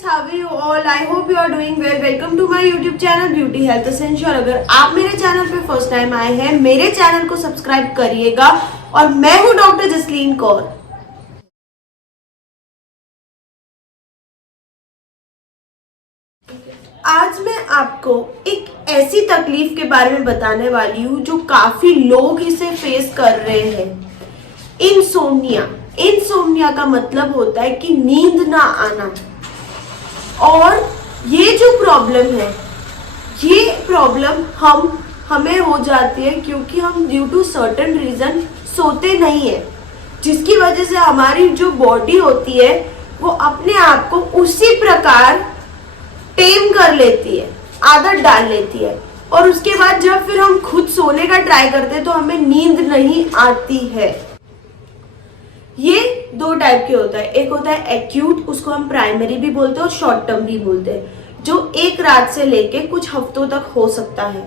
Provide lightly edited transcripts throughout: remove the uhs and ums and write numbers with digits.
friends, how are you all? I hope you are doing well. Welcome to my YouTube channel Beauty Health Essential। अगर आप मेरे channel पे first time आए हैं, मेरे channel को सब्सक्राइब करिएगा। और मैं हूँ डॉक्टर जसलीन कौर। आज मैं आपको एक ऐसी तकलीफ के बारे में बताने वाली हूँ जो काफी लोग इसे फेस कर रहे हैं। इंसोम्निया। इंसोम्निया का मतलब होता है कि नींद ना आना। और ये जो प्रॉब्लम है, ये प्रॉब्लम हमें हो जाती है क्योंकि हम ड्यू टू सर्टेन रीजन सोते नहीं है, जिसकी वजह से हमारी जो बॉडी होती है वो अपने आप को उसी प्रकार टेम कर लेती है, आदत डाल लेती है। और उसके बाद जब फिर हम खुद सोने का ट्राई करते हैं तो हमें नींद नहीं आती है। ये दो टाइप के होता है, एक होता है एक्यूट, उसको हम प्राइमरी भी बोलते हैं और शॉर्ट टर्म भी बोलते हैं, जो एक रात से लेके कुछ हफ्तों तक हो सकता है।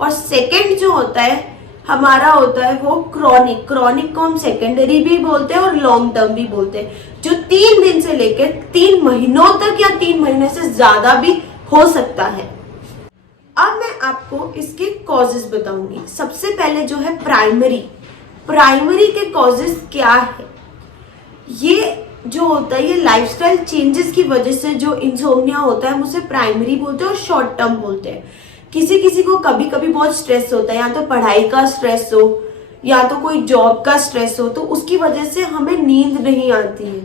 और सेकंड जो होता है हमारा होता है वो क्रॉनिक। क्रॉनिक को हम सेकेंडरी भी बोलते हैं और लॉन्ग टर्म भी बोलते हैं, जो 3 दिन से लेके 3 महीनों तक या 3 महीने से ज्यादा भी हो सकता है। अब मैं आपको इसके कॉजेस बताऊंगी। सबसे पहले जो है प्राइमरी। प्राइमरी के कॉजेस क्या है? ये जो होता है, ये लाइफस्टाइल चेंजेस की वजह से जो इंसोम्निया होता है हम उसे प्राइमरी बोलते हैं और शॉर्ट टर्म बोलते हैं। किसी किसी को कभी कभी बहुत स्ट्रेस होता है, या तो पढ़ाई का स्ट्रेस हो या तो कोई जॉब का स्ट्रेस हो, तो उसकी वजह से हमें नींद नहीं आती है।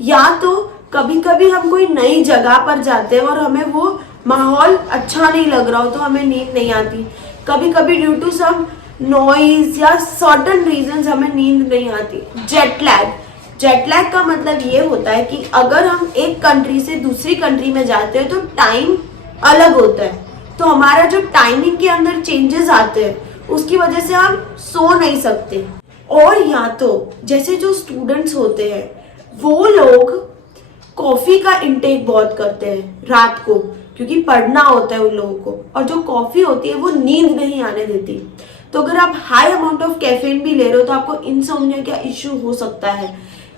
या तो कभी कभी हम कोई नई जगह पर जाते हैं और हमें वो माहौल अच्छा नहीं लग रहा हो तो हमें नींद नहीं आती। कभी कभी ड्यू टू सम नॉइज या सर्टेन रीजंस हमें नींद नहीं आती। Jet lag. जेट लैग का मतलब ये होता है कि अगर हम एक कंट्री से दूसरी कंट्री में जाते हैं तो टाइम अलग होता है, तो हमारा जो टाइमिंग के अंदर चेंजेस आते हैं उसकी वजह से हम सो नहीं सकते। और या तो जैसे जो स्टूडेंट्स होते हैं वो लोग कॉफी का इंटेक बहुत करते हैं रात को, क्योंकि पढ़ना होता है उन लोगों को, और जो कॉफी होती है वो नींद नहीं आने देती। तो अगर आप हाई अमाउंट ऑफ कैफीन भी ले रहे हो तो आपको इंसोम्निया का इश्यू हो सकता है।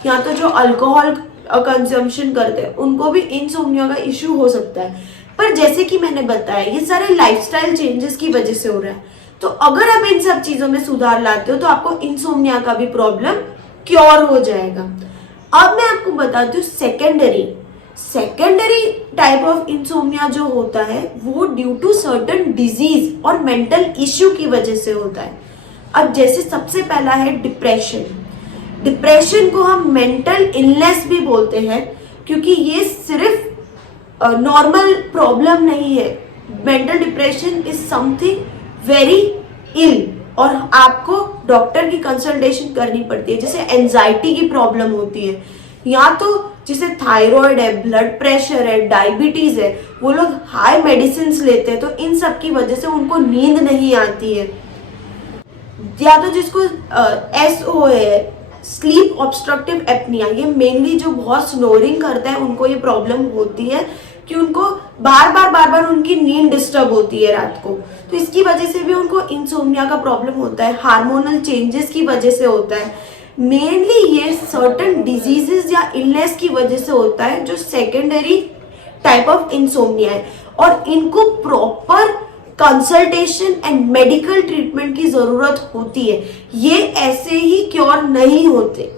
या तो जो अल्कोहल कंजम्पशन करते हैं उनको भी इंसोम्निया का इश्यू हो सकता है। पर जैसे कि मैंने बताया, ये सारे लाइफस्टाइल चेंजेस की वजह से हो रहा है। तो अगर आप इन सब चीजों में सुधार लाते हो तो आपको इंसोम्निया का भी प्रॉब्लम क्योर हो जाएगा। अब मैं आपको बताती हूँ secondary. Secondary type of insomnia जो होता है वो ड्यू टू सर्टेन डिजीज और मेंटल इश्यू की वजह से होता है। अब जैसे सबसे पहला है डिप्रेशन। डिप्रेशन को हम मेंटल इलनेस भी बोलते हैं, क्योंकि ये सिर्फ नॉर्मल प्रॉब्लम नहीं है। Mental depression is something very ill, और आपको डॉक्टर की कंसल्टेशन करनी पड़ती है। जैसे एंजाइटी की प्रॉब्लम होती है, या तो जिसे थायराइड है, ब्लड प्रेशर है, डायबिटीज है, वो लोग हाई मेडिसिन लेते हैं तो इन सब की वजह से उनको नींद नहीं आती है। या तो जिसको SO है, स्लीप ऑब्स्ट्रक्टिव एपनिया, ये मेनली जो बहुत स्नोरिंग करता है उनको ये प्रॉब्लम होती है कि उनको बार बार उनकी नींद डिस्टर्ब होती है रात को, तो इसकी वजह से भी उनको इंसोम्निया का प्रॉब्लम होता है। हार्मोनल चेंजेस की वजह से होता है। मेनली ये सर्टेन डिजीजेस या इलनेस की वजह से होता है, जो सेकेंडरी टाइप ऑफ इंसोम्निया है। और इनको proper consultation and medical treatment की जरूरत होती है, ये ऐसे ही क्योर नहीं होते।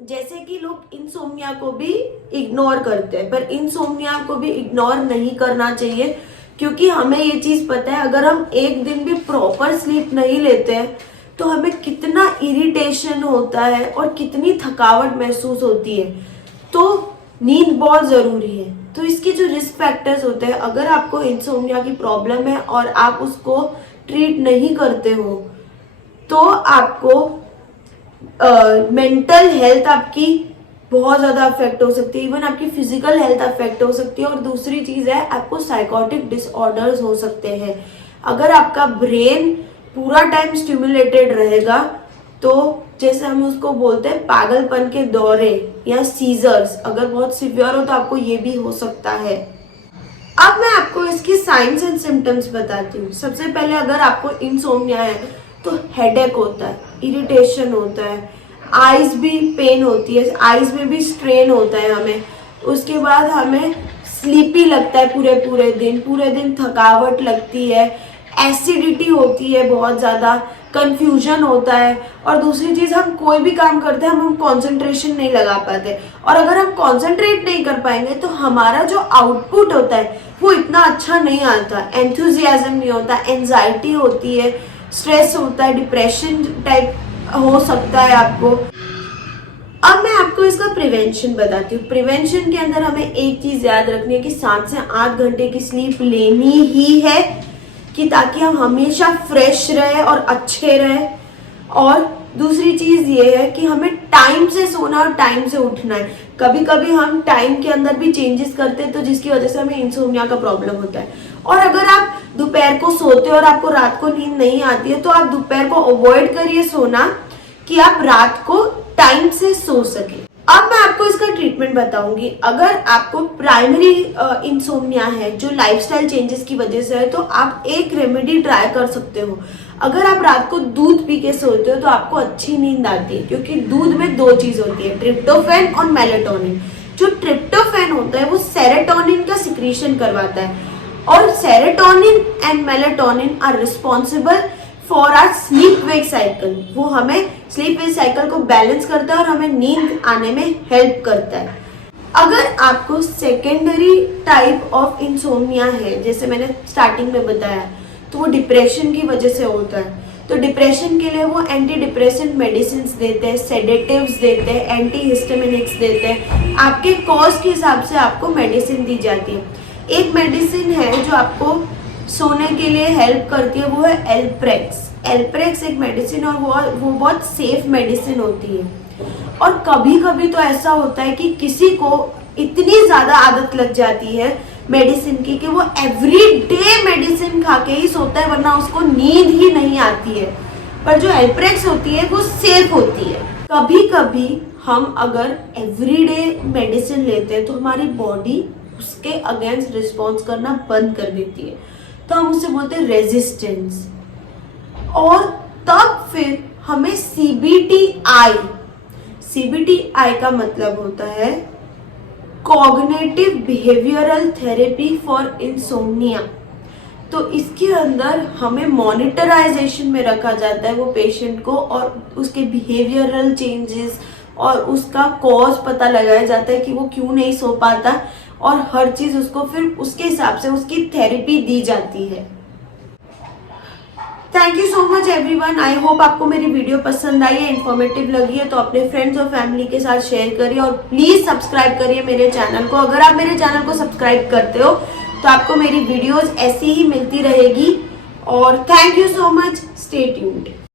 जैसे कि लोग इंसोम्निया को भी इग्नोर करते हैं, पर इंसोम्निया को भी इग्नोर नहीं करना चाहिए, क्योंकि हमें ये चीज पता है अगर हम एक दिन भी प्रॉपर स्लीप नहीं लेते हैं तो हमें कितना इरिटेशन होता है और कितनी थकावट महसूस होती है। तो नींद बहुत जरूरी है। तो इसके जो रिस्क फैक्टर्स होते हैं, अगर आपको इंसोम्निया की प्रॉब्लम है और आप उसको ट्रीट नहीं करते हो तो आपको मेंटल हेल्थ आपकी बहुत ज्यादा अफेक्ट हो सकती है, इवन आपकी फिजिकल हेल्थ अफेक्ट हो सकती है। और दूसरी चीज है, आपको साइकोटिक डिसऑर्डर्स हो सकते हैं। अगर आपका ब्रेन पूरा टाइम स्टिमुलेटेड रहेगा तो जैसे हम उसको बोलते हैं पागलपन के दौरे या सीजर्स, अगर बहुत सिवियर हो तो आपको ये भी हो सकता है। अब मैं आपको इसकी साइंस एंड सिम्टम्स बताती हूँ। सबसे पहले अगर आपको इंसोम्निया है तो हेडेक होता है, इरिटेशन होता है, आईज भी पेन होती है, आईज में भी स्ट्रेन होता है हमें, उसके बाद हमें स्लीपी लगता है पूरे दिन थकावट लगती है, एसिडिटी होती है बहुत ज़्यादा, कंफ्यूजन होता है। और दूसरी चीज़, हम कोई भी काम करते हैं हम कंसंट्रेशन नहीं लगा पाते, और अगर हम कंसंट्रेट नहीं कर पाएंगे तो हमारा जो आउटपुट होता है वो इतना अच्छा नहीं आता, एंथुजियाज्म नहीं होता, एंजाइटी होती है, स्ट्रेस होता है, डिप्रेशन टाइप हो सकता है आपको। अब मैं आपको इसका प्रिवेंशन बताती हूँ। प्रिवेंशन के अंदर हमें एक चीज याद रखनी है कि 7 से 8 घंटे की स्लीप लेनी ही है, कि ताकि हम हमेशा फ्रेश रहे और अच्छे रहे। और दूसरी चीज ये है कि हमें टाइम से सोना और टाइम से उठना है। कभी कभी हम टाइम के अंदर भी चेंजेस करते हैं, तो जिसकी वजह से हमें इंसोम्निया का प्रॉब्लम होता है। और अगर आप दोपहर को सोते हो और आपको रात को नींद नहीं आती है, तो आप दोपहर को अवॉइड करिए सोना, कि आप रात को टाइम से सो सके। अब मैं आपको इसका ट्रीटमेंट बताऊंगी। अगर आपको प्राइमरी इंसोम्निया है जो लाइफस्टाइल चेंजेस की वजह से है, तो आप एक रेमेडी ट्राई कर सकते हो। अगर आप रात को दूध पी के सोते हो तो आपको अच्छी नींद आती है, क्योंकि दूध में 2 चीज होती है, ट्रिप्टोफैन और मेलेटोनिन। जो ट्रिप्टोफैन होता है वो सेरोटोनिन का सिक्रीशन करवाता है, और serotonin and melatonin are responsible for our sleep wake cycle. वो हमें स्लीप वेक साइकिल को बैलेंस करता है और हमें नींद आने में हेल्प करता है। अगर आपको सेकेंडरी टाइप ऑफ इंसोम्निया है, जैसे मैंने स्टार्टिंग में बताया, तो वो डिप्रेशन की वजह से होता है। तो डिप्रेशन के लिए वो एंटी डिप्रेसेंट मेडिसिन देते हैं, सेडेटिव्स देते हैं, एंटी हिस्टामिनिक्स देते हैं। आपके कॉज के हिसाब से आपको मेडिसिन दी जाती है। एक मेडिसिन है जो आपको सोने के लिए हेल्प करती है, वो है एल्प्रेक्स। एल्प्रेक्स एक मेडिसिन, और वो बहुत सेफ मेडिसिन होती है। और कभी कभी तो ऐसा होता है कि किसी को इतनी ज्यादा आदत लग जाती है मेडिसिन की कि वो एवरीडे मेडिसिन खा के ही सोता है, वरना उसको नींद ही नहीं आती है। पर जो एल्प्रेक्स होती है वो सेफ होती है। कभी कभी हम अगर एवरीडे मेडिसिन लेते हैं तो हमारी बॉडी उसके अगेंस्ट रिस्पॉन्स करना बंद कर देती है, तो हम उसे बोलते हैं रेजिस्टेंस। और तब फिर हमें सीबीटीआई का मतलब होता है cognitive behavioural therapy for insomnia. तो इसके अंदर हमें मॉनिटराइजेशन में रखा जाता है वो पेशेंट को, और उसके बिहेवियरल चेंजेस और उसका कॉज पता लगाया जाता है कि वो क्यों नहीं सो पाता, और हर चीज उसको फिर उसके हिसाब से उसकी थेरेपी दी जाती है। Thank you so much everyone. I hope आपको मेरी वीडियो पसंद आई है, इन्फॉर्मेटिव लगी है, तो अपने फ्रेंड्स और फैमिली के साथ शेयर करिए, और प्लीज सब्सक्राइब करिए मेरे चैनल को। अगर आप मेरे चैनल को सब्सक्राइब करते हो तो आपको मेरी वीडियोस ऐसी ही मिलती रहेगी। और thank you so much, stay tuned.